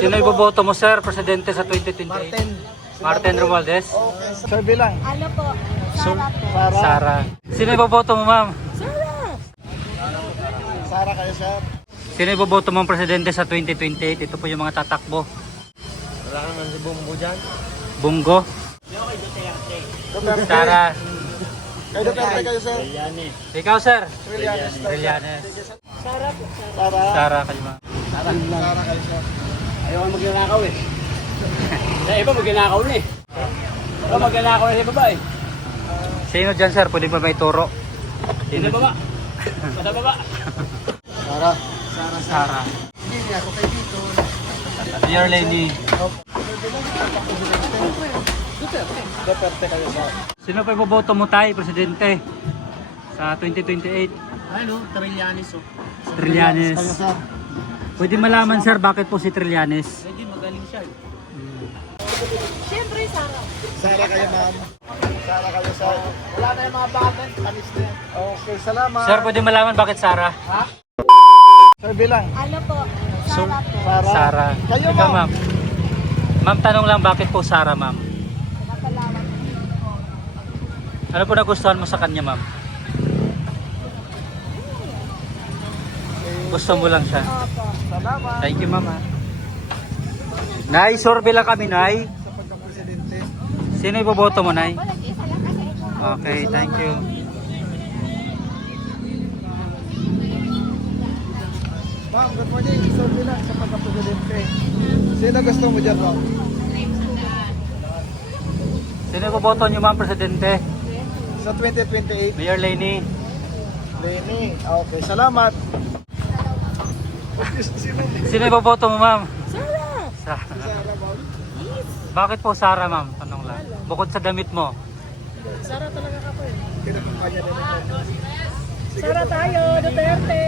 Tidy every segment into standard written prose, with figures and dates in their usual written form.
Sino iboboto mo, sir, presidente sa 2028? Martin. Martin Romualdez? Okay. Sir bilang. Ano po? Sur- Sara po. Sara. Sino iboboto mo, ma'am? Sara kayo, sir. Sino iboboto mong presidente sa 2028? Ito po yung mga tatakbo. Wala ka naman si Bumbo dyan. Bunggo. Duterte. Sara. Kayo Duterte kayo, sir. Ikaw, sir? Trillanes. Trillanes. Sara. Sara kayo, ma'am. Sara kayo, sir. Ayaw ka magnanakaw eh. Sa iba magnanakaw na eh. Ikaw magnanakaw na sa baba eh. Sino dyan, sir? Pwede ba may turo? Sa baba. Sa baba. Sara. Sara. Hindi ako kay Tito. Dear Lenny. Duterte kayo, sir. Sino pa iboboto mo tayo, presidente? Sa 2028? Ano? Trillanes oh. Trillanes. Kayo, sir. Pwede malaman, sir, bakit po si Trillanes? Hindi magaling siya. Siyempre, Sara. Sara kayo, ma'am. Sara kayo, sir. Wala na yung mga bagan. Tamis na yan. Okay, salamat. Sir, pwede malaman bakit Sara? Sir bilang. Ano po? Sara po. Sara. Sara. Kayo, Ikaw, ma'am. ma'am. Ma'am, tanong lang, bakit po Sara, ma'am? Nakalawan. Ano po nagustuhan mo sa kanya, ma'am? Gusto mo lang siya. Opo. Salamat. Thank you, ma'am. Nay, survey lang kami, Nay. Sa pagka-presidente. Sino iboboto mo, Nay? Wala, isa lang kasi ito. Okay, thank you. Ma'am, good morning. Sir bilang sa pagka-presidente. Sino gusto mo dyan, ma'am? Sino iboboto niyo, ma'am, presidente? Sa 2028. Mayor Lenny. Lenny. Okay, salamat. Sino? Sino iboboto mo, ma'am? Sara. Sara. Sara, ma'am. Bakit po Sara, ma'am? Tanong lang. Bukod sa damit mo. Sara talaga ka po eh. Kinakumpanya din ako. Sara tayo, Duterte.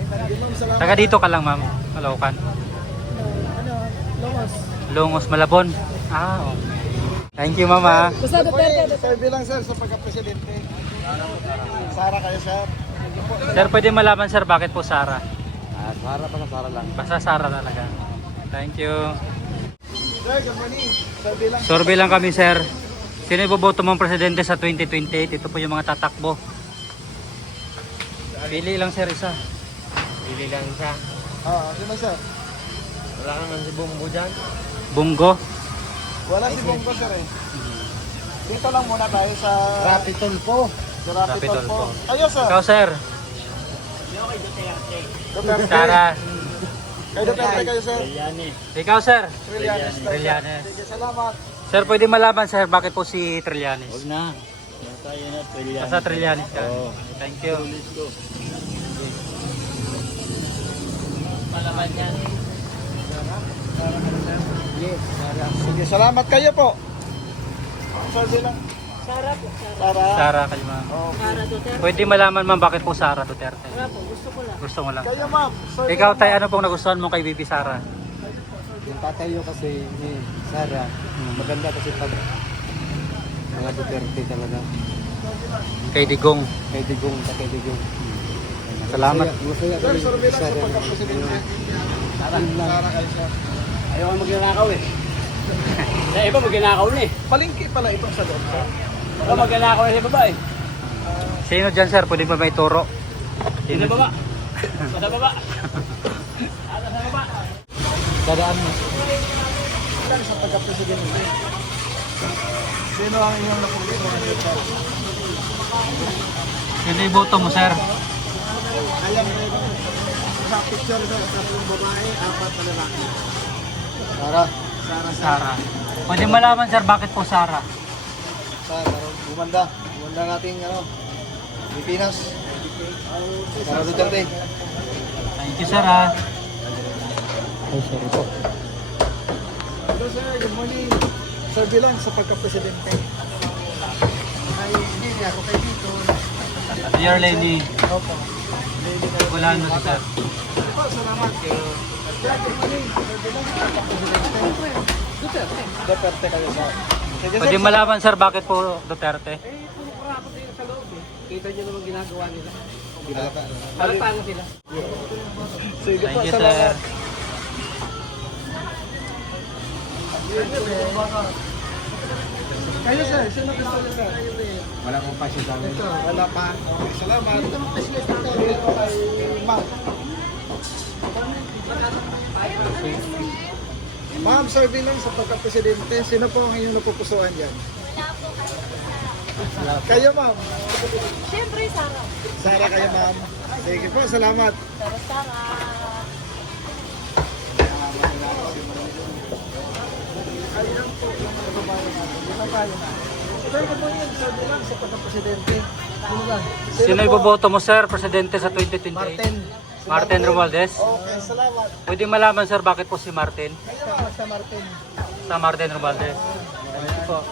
Sige, ma'am, salamat. Taga dito ka lang, ma'am. Malaukan. Ano? Longos. Lungos, Malabon. Ah, okay. Thank you, mama. Basta Duterte. Sir bilang, sir, sa pagka-presidente. Sara kayo, sir. Sir, pwede malaman, sir, bakit po Sara? Sara pa na Sara lang. Basta Sara talaga. Thank you. Sir, good morning. Sir bilang. Survey lang kami, sir. Sino iboboto mong presidente sa 2028? Ito po yung mga tatakbo. Pili lang, sir, isa. Pili lang siya. Sino, sir? Wala ka naman si Bumbo dyan. Bunggo. Wala si Bongo, sir, eh. Dito lang muna tayo sa... Rapitol po. Sa Rapitol Rapitol po. po. Kayo, sir. Ikaw, sir. Duterte. Sara. Kayo, Duterte kayo, sir. Trillanes. Ikaw, sir. Trillanes. Trillanes. Sige, salamat. Sir, pwede malaman, sir, bakit po si Trillanes? Huwag na. Basta yun na Trillanes. Basta Trillanes ka. Oo. Thank you. Malaman yan. Yes, Sara. Sige, salamat kayo po. Sir bilang. Sara po. Sara. Sara kayo, ma'am. Okay. Sara Duterte. Pwede malaman, ma'am, bakit po Sara Duterte? Wala po, gusto ko lang. Gusto mo lang. Kayo, ma'am. Sir Ikaw, bilang, tay, ma'am. ano pong nagustuhan mo kay Bibi Sara? Yung tatayo kasi ni Sara, maganda kasi pag mga Duterte talaga. Kay Digong. Kay Digong, kay Digong. Salamat. Masaya Sir, kami sir ni bilang sa Sara. pagka-presidente. Yun lang. Sara kayo, sir. Ayaw ka magnanakaw eh. Sa iba magnanakaw na eh. Palingki pala ito sa loob, sir. Ikaw magnanakaw na sa baba eh. Sino dyan, sir? Pwede ba may turo? Sa baba. Sa baba. Sa baba. Dadaan mo. Lang sa pagka-presidente. Sino ang inyong napupunan, sir? Sino iboto mo, sir? Ayan, sa picture, sir. Tatlong babae, apat na lalaki. Sara. Sara. Pwede malaman, sir, bakit po Sara? Sara, bumanda. Bumanda nating, Pilipinas. Sara Duterte. Thank you, sir, ha. Ay, sorry po. Hello, sir. Good morning. Sir bilang sa pagka-presidente. Ay, hindi ako kay Tito. Dear Lenny. Opo. Wala na, sir. Po, salamat. Good morning. Sir bilang sa pagka-presidente. Duterte kayo, sir. Sige, Pwede sir. malaman, sir, bakit po Duterte? Puro karako din sa loob eh. Kita nyo naman ginagawa nila. Halata. Halata na sila. Sige po, Thank you, sir. salamat. Kayo sir, sino gusto niyo sir? Wala akong passion sa amin. Ito, wala pa. Okay, salamat. Dito kay Ma'am. Ma'am, survey lang sa pagka-presidente. Sino po ang inyong napupusuan dyan? Kayo ma'am. Siyempre, Sara. Sara kayo ma'am. Sige po, salamat. Sara. Ayun po yung mga kababayan natin. Dito tayo na. Sir, ano po yun? Survey lang sa pagka-presidente. Sino ba? Sino iboboto mo, sir, presidente sa 2028? Martin. Si Martin Romualdez? Okay, salamat. Pwede malaman, sir, bakit po si Martin? Ito, basta Martin. Sa Martin Romualdez. Thank you po.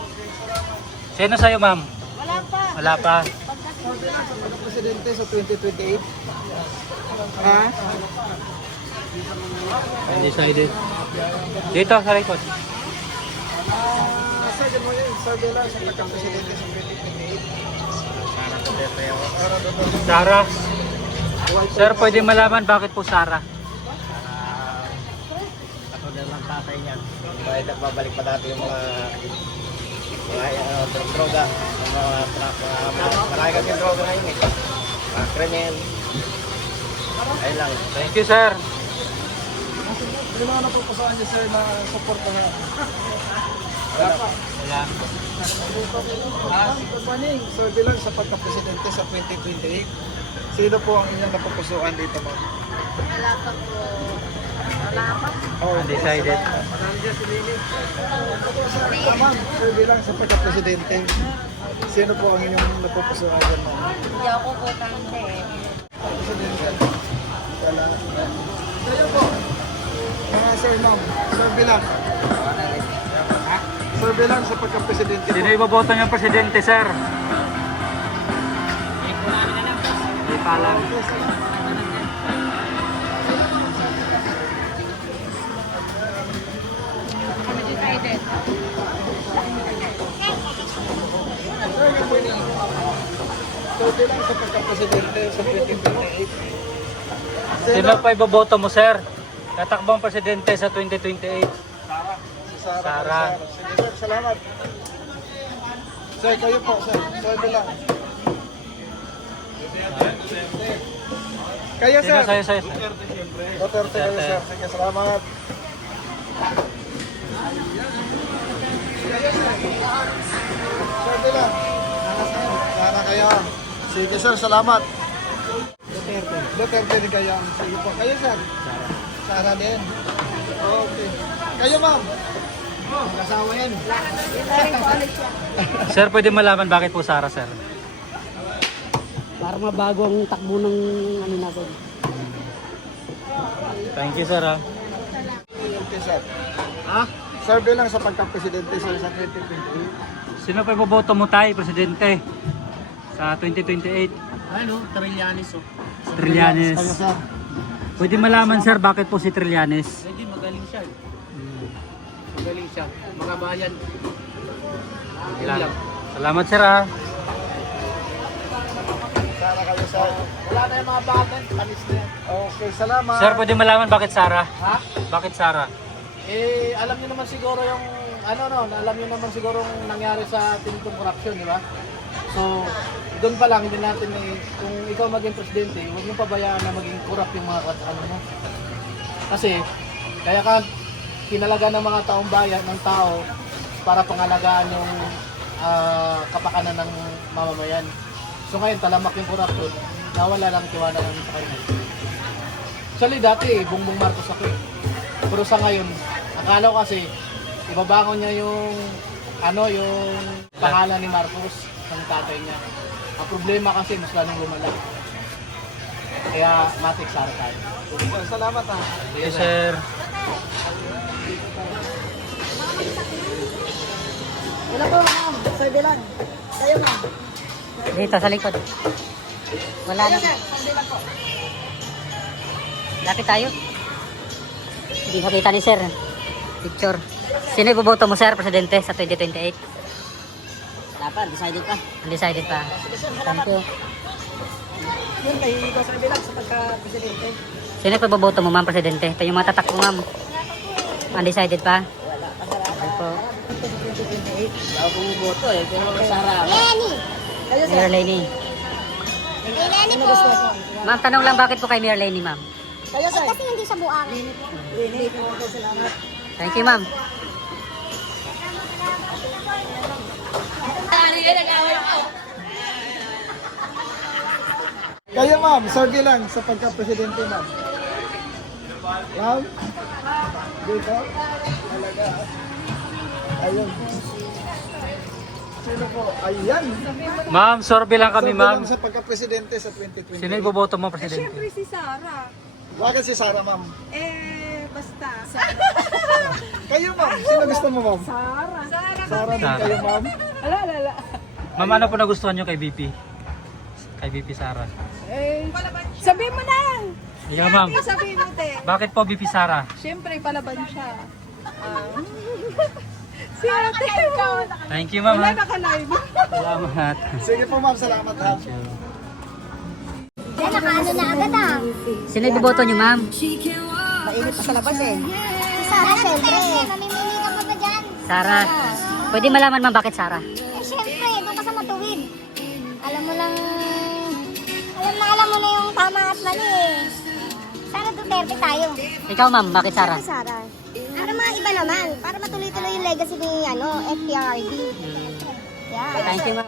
Sino sa'yo, ma'am? Wala pa. Wala pa. Survey lang sa pagka-presidente sa 2028. Ha? Undecided. Dito, sa likod. Sir, mo yun. Survey lang sa pagka-presidente sa 2028. Sara. Sir, pwede malaman bakit po Sara? Katulad ng tatay niya. Dahil nagbabalik pa dati yung mga droga, yung mga truck, marami kasi droga ngayon eh. Mga krimen. Ayun lang. Thank you, sir. Yung mga napupusuan niyo sir na support ko nga. Wala. Good morning. Survey lang sa pagka-presidente sa 2028. Sino po ang inyong napupusuan dito ma'am? Wala pa po. Wala pa. Oh, Undecided. Ma'am, survey lang sa pagka-presidente. Sino po ang inyong napupusuan dyan ma'am? Hindi ako po tanda eh. Presidente. Wala. Kayo po. Mga sir ma'am, survey lang. Survey lang sa pagka-presidente. Sino iboboto niyang presidente, sir? Hindi pa lang. Kami decided. Survey lang sa pagka-presidente sa 2028. Sino pa iboboto mo, sir? Tatakbong presidente sa 2028. Si Sara. Sara. Sige sir, salamat. Sir, kayo po sir. Survey lang. Kayo Sino sir. sa'yo, sir? Duterte kayo sir. Sige, salamat. Kayo sir. Survey lang. Sana kayo. Sige sir, salamat. Duterte. Duterte din kayo. Sige po. Kayo sir. Sara din. Okay. Kayo ma'am. Mag-asawa yan. Sir, pwede malaman bakit po Sara, sir? Para mabago ang takbo ng ano natin. Thank you, sir. Okay sir. Ha? Survey lang sa pagka-presidente sir sa 2028. Sino pa iboboto mo tayo, presidente? Sa 2028? Ano? Trillanes oh. Trillanes. Kayo sir. Pwede malaman, sir, bakit po si Trillanes? Hindi, magaling siya. Magaling siya. Mga bayan. Ilan? Salamat, sir, ha? Sara kayo sir. Wala na yung mga bagan. Panis na yan. Okay, salamat. Sir, pwede malaman bakit Sara? Ha? Bakit Sara? Eh, alam niyo naman siguro yung, alam niyo naman siguro yung nangyari sa tinitong corruption, di ba? So, doon pa lang, hindi natin kung ikaw maging presidente, huwag mong pabayaan na maging corrupt yung mga ano mo. Kasi, kaya ka kinalaga ng mga taong bayan, ng tao, para pangalagaan yung kapakanan ng mamamayan. So ngayon, talamak yung corruption, nawala lang tiwala namin sa kanya. Actually, dati, Bongbong Marcos ako eh. Pero sa ngayon, akala ko kasi, ibabangon niya yung, yung pangalan ni Marcos ng tatay niya. Ang problema kasi, mas lalong lumala. Kaya, matik Sara tayo. Salamat ha. Yes, sir. Wala po ma'am. Survey lang. Kayo ma'am. Dito sa likod. Wala na. Survey lang po. Lapit tayo. Hindi makita ni sir. Picture. Sino iboboto mo, sir, presidente sa 2028? Wala pa. Decided pa. Undecided pa. Thank you. Yun, kay ikaw survey lang sa pagka-presidente. Sino iboboto mo, ma'am, presidente? Ito yung mga tatak mo, ma'am. Undecided pa. Wala pa. Ako bumoto eh, pero Sara ako. Mayor Lenny. Ma'am, tanong lang bakit po kay Mayor Lenny, ma'am? Kasi hindi siya buang. Thank you, ma'am. Kayo ma'am, sorry lang sa pagka-presidente ma'am. Ma'am? Dito? Talaga. Ayun. Sino po? Ayan. Ma'am, sorbe lang kami, Sorry ma'am. lang sa pagka-presidente sa 2020. Sino iboboto mo, Presidente? Siyempre si Sarah. Bakit si Sarah ma'am? Basta. Kayo ma'am, sino gusto mo ma'am? Sarah. Sarah din kayo ma'am. Ala. Ma'am, ano po nagustuhan nyo kay VP? Kay VP Sara. Sabihin mo na. Ikaw, ma'am. Sabihin mo, te. Bakit po VP Sara? Siyempre, palaban siya. Si ate. Thank you, ma'am. Wala ha? naka-live. Salamat. Sige po ma'am, salamat ha. Yan, nakaano na agad ah. Sino iboboto nyo, ma'am? Mainit pa sa labas eh. Si Sarah, syempre. Mamimili ka pa ba dyan? Sara. Pwede malaman, ma'am, bakit Sara? Eh, syempre, doon ka sa matuwid. Alam mo lang, alam mo na yung tama at mali eh. Sara Duterte tayo. Ikaw, ma'am, bakit Sara? Siyempre, Sara. Para mga iba naman, para matuloy-tuloy yung legacy ni FPRD. Yeah. Thank you, ma'am.